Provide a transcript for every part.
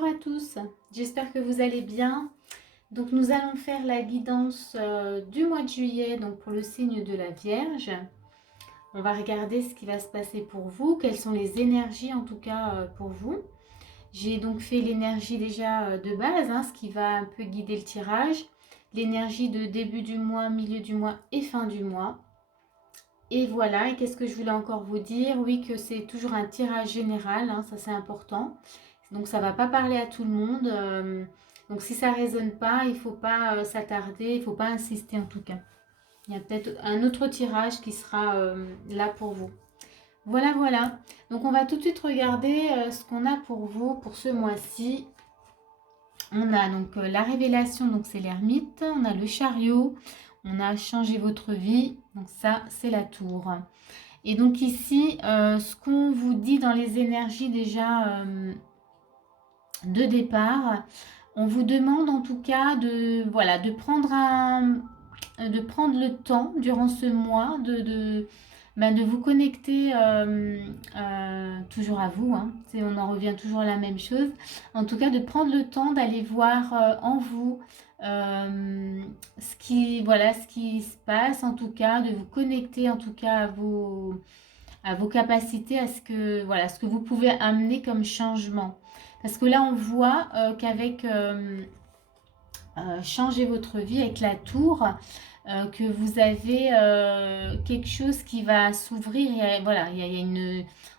Bonjour à tous, j'espère que vous allez bien. Donc nous allons faire la guidance du mois de juillet, donc pour le signe de la Vierge. On va regarder ce qui va se passer pour vous, quelles sont les énergies en tout cas pour vous. J'ai donc fait l'énergie déjà de base, ce qui va un peu guider le tirage. L'énergie de début du mois, milieu du mois et fin du mois. Et voilà, et qu'est-ce que je voulais encore vous dire? Oui, que c'est toujours un tirage général, ça c'est important. Donc ça ne va pas parler à tout le monde. Donc si ça ne résonne pas, il ne faut pas s'attarder, il ne faut pas insister en tout cas. Il y a peut-être un autre tirage qui sera là pour vous. Voilà, voilà. Donc on va tout de suite regarder ce qu'on a pour vous pour ce mois-ci. On a donc la révélation, donc c'est l'ermite. On a le chariot. On a changé votre vie. Donc ça, c'est la tour. Et donc ici, ce qu'on vous dit dans les énergies déjà de départ, on vous demande en tout cas de prendre le temps durant ce mois de vous connecter toujours à vous, on en revient toujours à la même chose, en tout cas de prendre le temps d'aller voir en vous ce qui se passe, en tout cas de vous connecter en tout cas à vos capacités, à ce que vous pouvez amener comme changement. Parce que là, on voit qu'avec changer votre vie, avec la tour, que vous avez quelque chose qui va s'ouvrir. Voilà,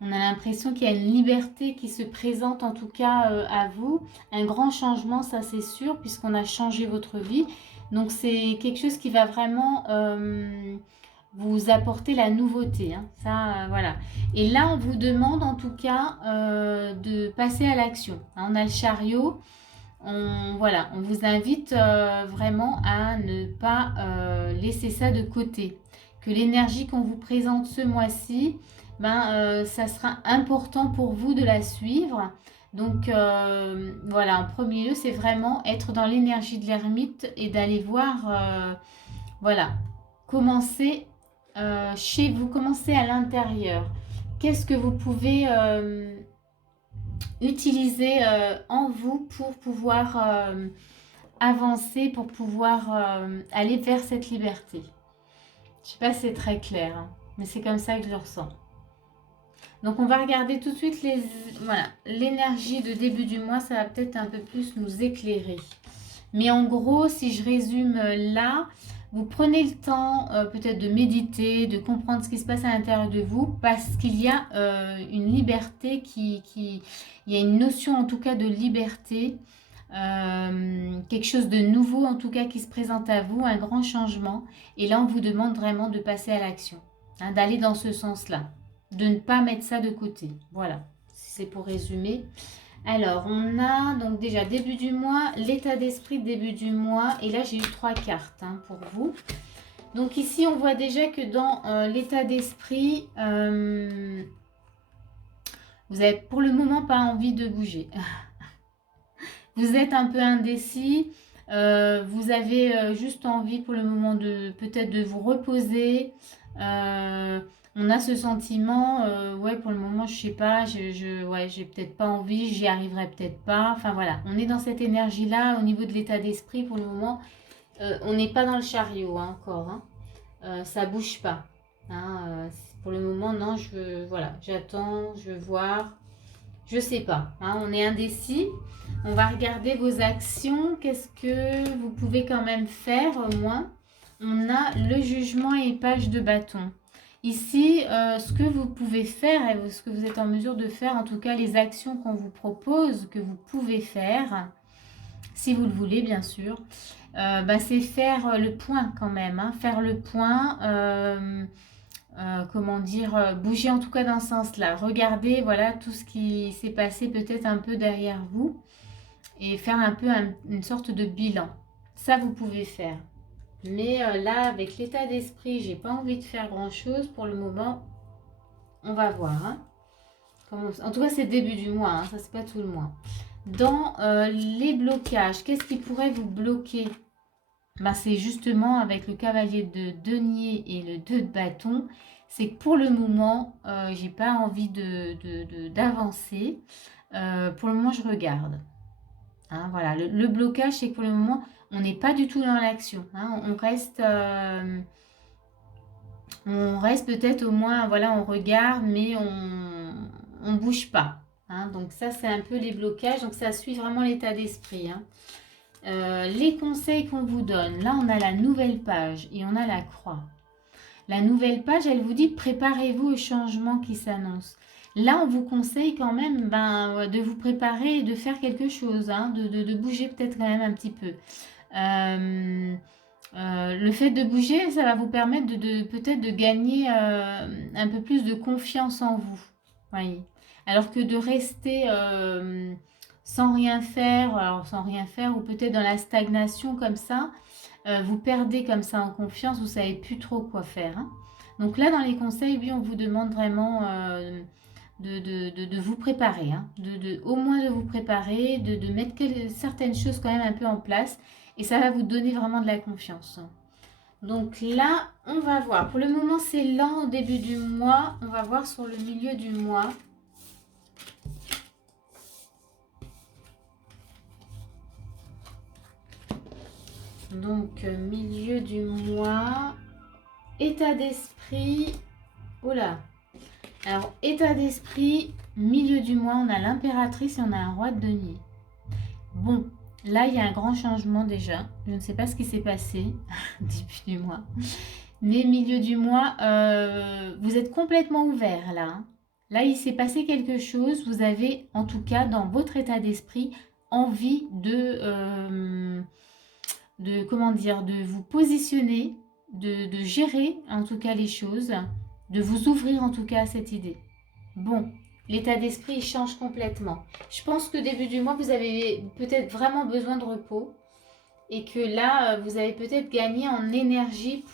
on a l'impression qu'il y a une liberté qui se présente en tout cas à vous. Un grand changement, ça c'est sûr, puisqu'on a changé votre vie. Donc c'est quelque chose qui va vraiment vous apporter la nouveauté. Voilà. Et là, on vous demande en tout cas de passer à l'action. On a le chariot. On vous invite vraiment à ne pas laisser ça de côté. Que l'énergie qu'on vous présente ce mois-ci, ça sera important pour vous de la suivre. Donc en premier lieu, c'est vraiment être dans l'énergie de l'ermite et d'aller voir, commencer chez vous, commencer à l'intérieur. Qu'est-ce que vous pouvez utiliser en vous pour pouvoir avancer, pour pouvoir aller vers cette liberté? Je ne sais pas si c'est très clair, mais c'est comme ça que je le ressens. Donc on va regarder tout de suite l'énergie de début du mois, ça va peut-être un peu plus nous éclairer. Mais en gros, si je résume là, vous prenez le temps peut-être de méditer, de comprendre ce qui se passe à l'intérieur de vous, parce qu'il y a une liberté il y a une notion en tout cas de liberté, quelque chose de nouveau en tout cas qui se présente à vous, un grand changement. Et là, on vous demande vraiment de passer à l'action, d'aller dans ce sens-là, de ne pas mettre ça de côté. Voilà, c'est pour résumer. Alors, on a donc déjà début du mois, l'état d'esprit de début du mois. Et là, j'ai eu 3 cartes pour vous. Donc ici, on voit déjà que dans l'état d'esprit, vous n'avez pour le moment pas envie de bouger. Vous êtes un peu indécis. Vous avez juste envie pour le moment peut-être de vous reposer. On a ce sentiment, pour le moment, je sais pas, j'ai peut-être pas envie, j'y arriverai peut-être pas. Enfin voilà, on est dans cette énergie-là au niveau de l'état d'esprit pour le moment. On n'est pas dans le chariot encore, ça bouge pas. Pour le moment, non, j'attends, je veux voir, je sais pas. On est indécis. On va regarder vos actions. Qu'est-ce que vous pouvez quand même faire au moins? On a le jugement et page de bâton. Ici, ce que vous pouvez faire et ce que vous êtes en mesure de faire, en tout cas les actions qu'on vous propose, que vous pouvez faire, si vous le voulez bien sûr, c'est faire le point quand même. Faire le point, bouger en tout cas dans ce sens-là. Regardez tout ce qui s'est passé peut-être un peu derrière vous et faire un peu une sorte de bilan. Ça, vous pouvez faire. Mais là, avec l'état d'esprit, j'ai pas envie de faire grand-chose pour le moment. On va voir. En tout cas, c'est le début du mois. Ça, c'est pas tout le mois. Dans les blocages, qu'est-ce qui pourrait vous bloquer? C'est justement avec le cavalier de denier et le 2 de bâton. C'est que pour le moment, j'ai pas envie d'avancer. Pour le moment, je regarde. Hein, voilà, le blocage, c'est que pour le moment, on n'est pas du tout dans l'action. Hein, on reste peut-être au moins, voilà, on regarde, mais on bouge pas. Hein, donc ça, c'est un peu les blocages. Donc ça suit vraiment l'état d'esprit. Hein. Les conseils qu'on vous donne, là, on a la nouvelle page et on a la croix. La nouvelle page, elle vous dit préparez-vous au changement qui s'annonce. Là, on vous conseille quand même de vous préparer et de faire quelque chose, hein, de bouger peut-être quand même un petit peu. Le fait de bouger, ça va vous permettre peut-être de gagner un peu plus de confiance en vous. Voyez. Alors que de rester sans rien faire, alors sans rien faire ou peut-être dans la stagnation comme ça, vous perdez comme ça en confiance, vous ne savez plus trop quoi faire. Hein. Donc là, dans les conseils, oui, on vous demande vraiment de vous préparer, hein, au moins de vous préparer, de mettre certaines choses quand même un peu en place et ça va vous donner vraiment de la confiance. Donc là, on va voir. Pour le moment, c'est lent au début du mois. On va voir sur le milieu du mois. Donc, milieu du mois. État d'esprit. Oh là. Alors, état d'esprit, milieu du mois, on a l'impératrice et on a un roi de denier. Bon, là, il y a un grand changement déjà. Je ne sais pas ce qui s'est passé début du mois. Mais milieu du mois, vous êtes complètement ouvert là. Hein. Là, il s'est passé quelque chose. Vous avez, en tout cas, dans votre état d'esprit, envie comment dire, de vous positionner, de gérer, en tout cas, les choses, de vous ouvrir, en tout cas, à cette idée. Bon, l'état d'esprit change complètement. Je pense que début du mois, vous avez peut-être vraiment besoin de repos et que là, vous avez peut-être gagné en énergie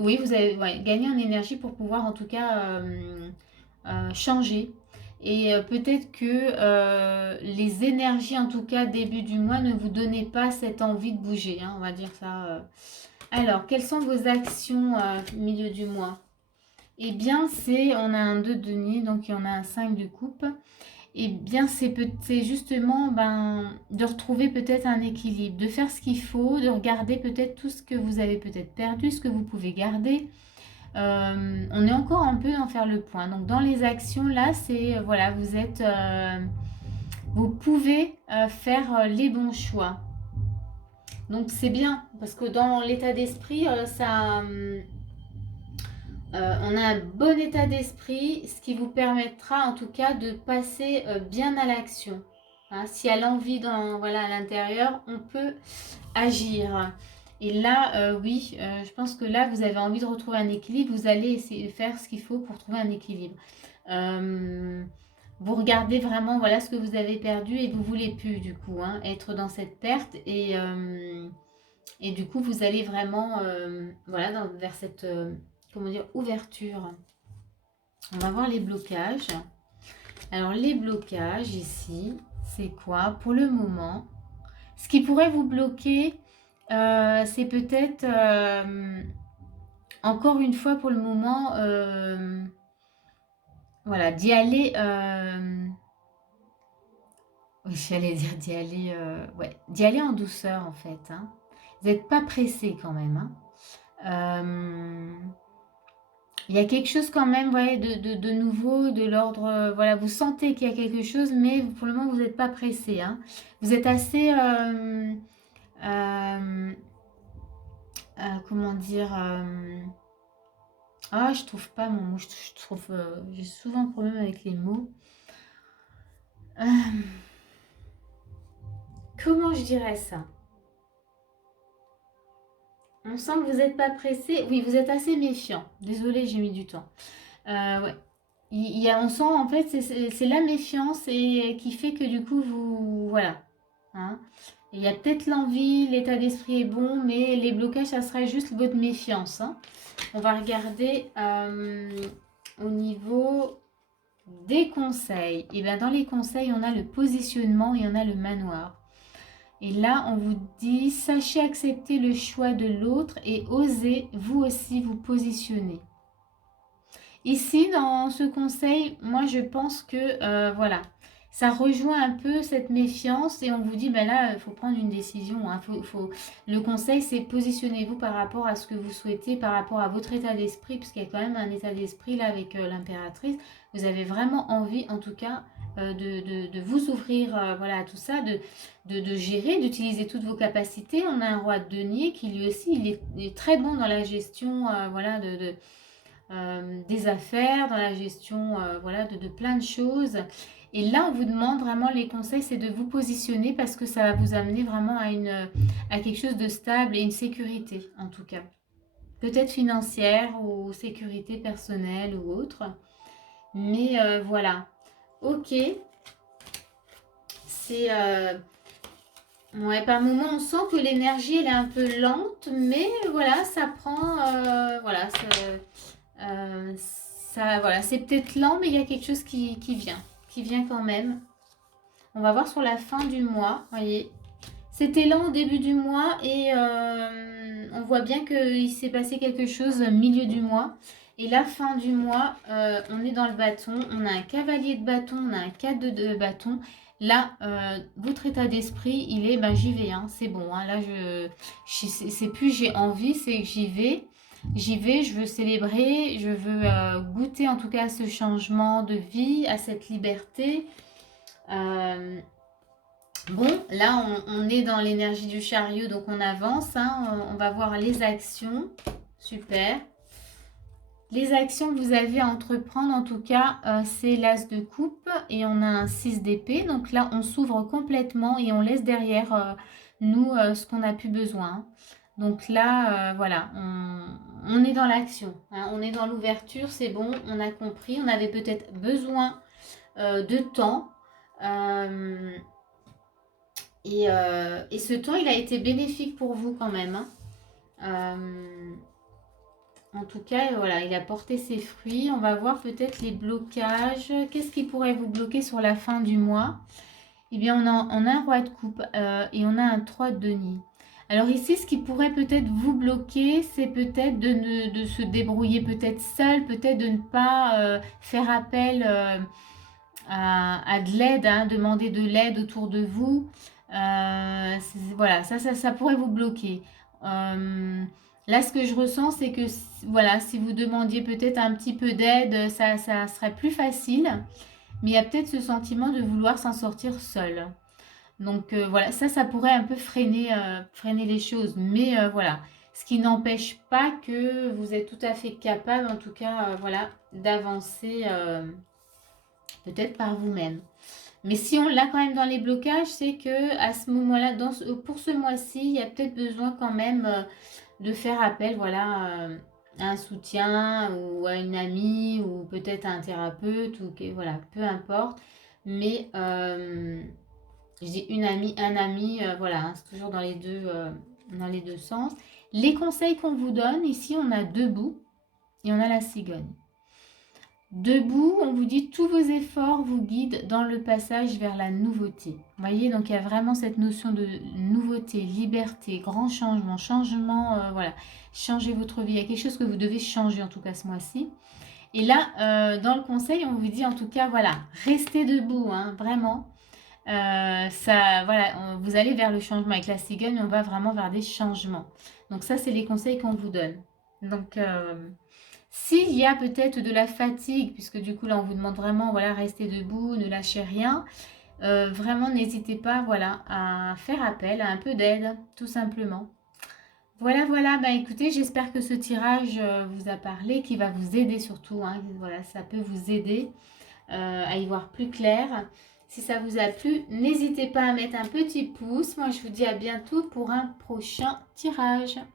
oui, vous avez gagné en énergie pour pouvoir en tout cas changer. Et peut-être que les énergies, en tout cas début du mois, ne vous donnaient pas cette envie de bouger. Hein, on va dire ça. Alors, quelles sont vos actions au milieu du mois? Eh bien, on a un 2 de denier, donc il y en a un 5 de coupe. Eh bien, c'est justement de retrouver peut-être un équilibre, de faire ce qu'il faut, de regarder peut-être tout ce que vous avez peut-être perdu, ce que vous pouvez garder. On est encore un peu dans faire le point. Donc, dans les actions, là, c'est, voilà, vous pouvez faire les bons choix. Donc, c'est bien, parce que dans l'état d'esprit, on a un bon état d'esprit, ce qui vous permettra en tout cas de passer bien à l'action. Hein, si à l'envie voilà, à l'intérieur, on peut agir. Et là, oui, je pense que là, vous avez envie de retrouver un équilibre. Vous allez essayer de faire ce qu'il faut pour trouver un équilibre. Vous regardez vraiment voilà, ce que vous avez perdu et vous ne voulez plus du coup être dans cette perte. Et du coup, vous allez vraiment voilà, vers cette... comment dire, ouverture. On va voir les blocages. Alors, les blocages ici, c'est quoi? Pour le moment, ce qui pourrait vous bloquer, c'est peut-être, encore une fois pour le moment, voilà, d'y aller... oui, j'allais dire d'y aller, ouais, d'y aller en douceur en fait. Hein. Vous n'êtes pas pressé quand même. Hein. Il y a quelque chose quand même de nouveau, de l'ordre, voilà, vous sentez qu'il y a quelque chose, mais pour le moment, vous n'êtes pas pressé. Hein. Vous êtes assez, comment dire, je trouve pas mon mot, je trouve, j'ai souvent un problème avec les mots. Comment je dirais ça? On sent que vous n'êtes pas pressé. Oui, vous êtes assez méfiant. Désolée, j'ai mis du temps. Ouais. On sent en fait c'est la méfiance et qui fait que du coup vous voilà. Hein. Il y a peut-être l'envie, l'état d'esprit est bon, mais les blocages ça serait juste votre méfiance. Hein. On va regarder au niveau des conseils. Et bien dans les conseils on a le positionnement et on a le manoir. Et là, on vous dit, sachez accepter le choix de l'autre et osez vous aussi vous positionner. Ici, dans ce conseil, moi, je pense que, voilà, ça rejoint un peu cette méfiance et on vous dit, ben là, il faut prendre une décision. Hein, Le conseil, c'est positionnez-vous par rapport à ce que vous souhaitez, par rapport à votre état d'esprit, puisqu'il y a quand même un état d'esprit là avec l'impératrice. Vous avez vraiment envie, en tout cas, de vous ouvrir voilà, à tout ça, de gérer, d'utiliser toutes vos capacités. On a un roi de denier qui lui aussi, il est très bon dans la gestion voilà, des affaires, dans la gestion voilà, de plein de choses. Et là, on vous demande vraiment les conseils, c'est de vous positionner parce que ça va vous amener vraiment à quelque chose de stable et une sécurité, en tout cas. Peut-être financière ou sécurité personnelle ou autre. Mais voilà. Ok. C'est... ouais, par moment, on sent que l'énergie, elle est un peu lente, mais voilà, ça prend... voilà, voilà, c'est peut-être lent, mais il y a quelque chose qui vient quand même. On va voir sur la fin du mois, voyez. C'était lent au début du mois et on voit bien qu'il s'est passé quelque chose au milieu du mois. Et la fin du mois, on est dans le bâton, on a un cavalier de bâton, on a un 4 de bâton. Là, votre état d'esprit, il est, ben j'y vais, hein, c'est bon. Hein, là, c'est plus j'ai envie, c'est que j'y vais. J'y vais, je veux célébrer, je veux goûter en tout cas à ce changement de vie, à cette liberté. Bon, là, on est dans l'énergie du chariot, donc on avance. Hein, on va voir les actions. Super. Les actions que vous avez à entreprendre, en tout cas, c'est l'as de coupe et on a un 6 d'épée. Donc là, on s'ouvre complètement et on laisse derrière nous ce qu'on a plus besoin. Donc là, voilà, on est dans l'action. Hein, on est dans l'ouverture, c'est bon, on a compris. On avait peut-être besoin de temps. Et ce temps, il a été bénéfique pour vous quand même. Hein. En tout cas, voilà, il a porté ses fruits. On va voir peut-être les blocages. Qu'est-ce qui pourrait vous bloquer sur la fin du mois? Eh bien, on a un roi de coupe et on a un 3 de denier. Alors ici, ce qui pourrait peut-être vous bloquer, c'est peut-être de se débrouiller peut-être seul, peut-être de ne pas faire appel à de l'aide, hein, demander de l'aide autour de vous. Voilà, ça pourrait vous bloquer. Là, ce que je ressens, c'est que voilà, si vous demandiez peut-être un petit peu d'aide, ça serait plus facile. Mais il y a peut-être ce sentiment de vouloir s'en sortir seul. Donc voilà, ça pourrait un peu freiner les choses. Mais voilà, ce qui n'empêche pas que vous êtes tout à fait capable, en tout cas, voilà, d'avancer peut-être par vous-même. Mais si on l'a quand même dans les blocages, c'est que à ce moment-là, pour ce mois-ci, il y a peut-être besoin quand même de faire appel, voilà, à un soutien ou à une amie ou peut-être à un thérapeute ou voilà, peu importe. Mais je dis une amie, un ami, voilà, hein, c'est toujours dans les deux sens. Les conseils qu'on vous donne, ici, on a debout et on a la cigogne. Debout, on vous dit tous vos efforts vous guident dans le passage vers la nouveauté. Vous voyez, donc il y a vraiment cette notion de nouveauté, liberté, grand changement, voilà, changer votre vie. Il y a quelque chose que vous devez changer en tout cas ce mois-ci. Et là, dans le conseil, on vous dit en tout cas, voilà, restez debout, hein, vraiment. Voilà, vous allez vers le changement avec la cigogne, on va vraiment vers des changements. Donc ça, c'est les conseils qu'on vous donne. Donc s'il y a peut-être de la fatigue, puisque du coup là on vous demande vraiment, voilà, restez debout, ne lâchez rien, vraiment n'hésitez pas, voilà, à faire appel à un peu d'aide, tout simplement. Voilà, bah écoutez, j'espère que ce tirage vous a parlé, qui va vous aider surtout, hein, voilà, ça peut vous aider à y voir plus clair. Si ça vous a plu, n'hésitez pas à mettre un petit pouce. Moi je vous dis à bientôt pour un prochain tirage.